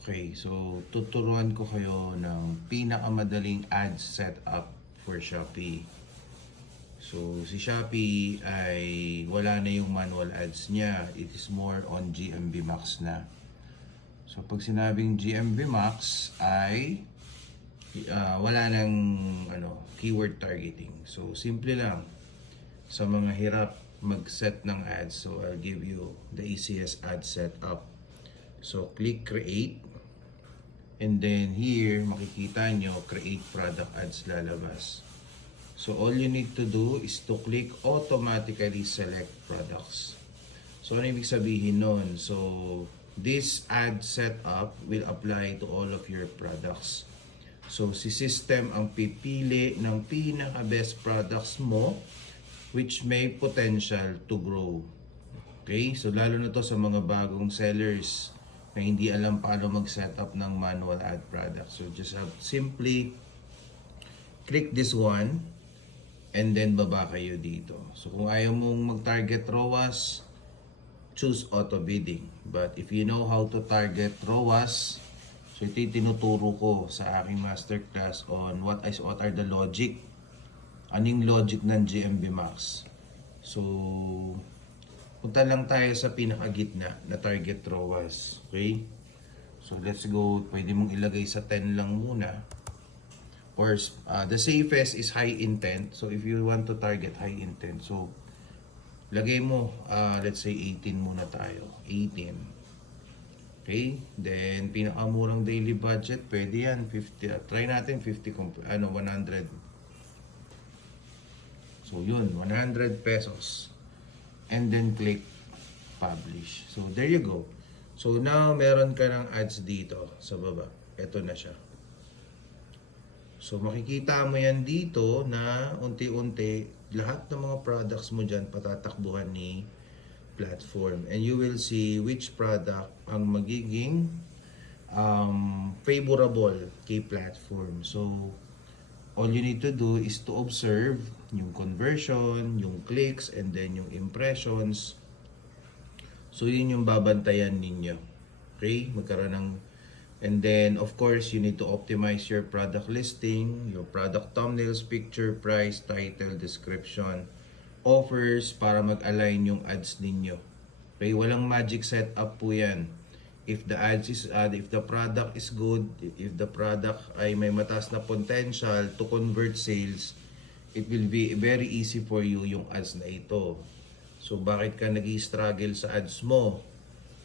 Okay, so tuturuan ko kayo ng pinakamadaling ad setup for Shopee. So si Shopee ay wala na yung manual ads niya. It is more on GMB Max na. So pag sinabing GMB Max ay ah, wala nang ano, keyword targeting. So simple lang sa mga hirap mag-set ng ads. So I'll give you the easiest ad setup. So click create and then here makikita nyo create product ads lalabas. So all you need to do is to click automatically select products. So ano ibig sabihin nun? So this ad setup will apply to all of your products. So si system ang pipili ng pinaka best products mo which may potential to grow. Okay? So lalo na to sa mga bagong sellers na hindi alam paano mag-setup ng manual ad product. So just have simply click this one and then baba kayo dito. So kung ayaw mong mag-target ROAS, choose auto bidding. But if you know how to target ROAS, so ito yung tinuturo ko sa aking masterclass on what is what are the logic. Anong logic ng GMB Max. So, punta lang tayo sa pinakagitna na target ROAS. Okay? So, let's go. Pwede mong ilagay sa 10 lang muna. Or uh, the safest is high intent. So, if you want to target high intent, so, lagay mo, uh, let's say 18 muna tayo. 18. Okay? Then, pinakamurang daily budget, pwede yan. 50, uh, try natin 50, comp- ano, 100. So, yun, 100 pesos. And then, click publish. So, there you go. So, now, meron ka ng ads dito sa baba. Ito na siya. So makikita mo yan dito na unti-unti lahat ng mga products mo dyan patatakbuhan ni platform. And you will see which product ang magiging um, favorable kay platform. So all you need to do is to observe yung conversion, yung clicks, and then yung impressions. So yun yung babantayan ninyo. Okay? Magkaroon ng And then, of course, you need to optimize your product listing, your product thumbnails, picture, price, title, description, offers para mag-align yung ads ninyo. Okay, walang magic setup po yan. If the ads is uh, if the product is good, if the product ay may mataas na potential to convert sales, it will be very easy for you yung ads na ito. So bakit ka nag struggle sa ads mo?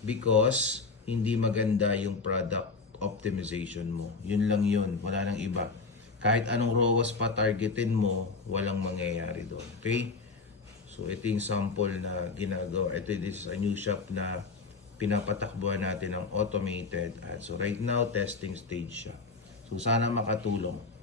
Because hindi maganda yung product optimization mo. Yun lang yun. Wala nang iba. Kahit anong ROAS pa targetin mo, walang mangyayari doon. Okay? So, ito yung sample na ginagawa. Ito this is a new shop na pinapatakbuhan natin ng automated ads. So, right now, testing stage siya. So, sana makatulong.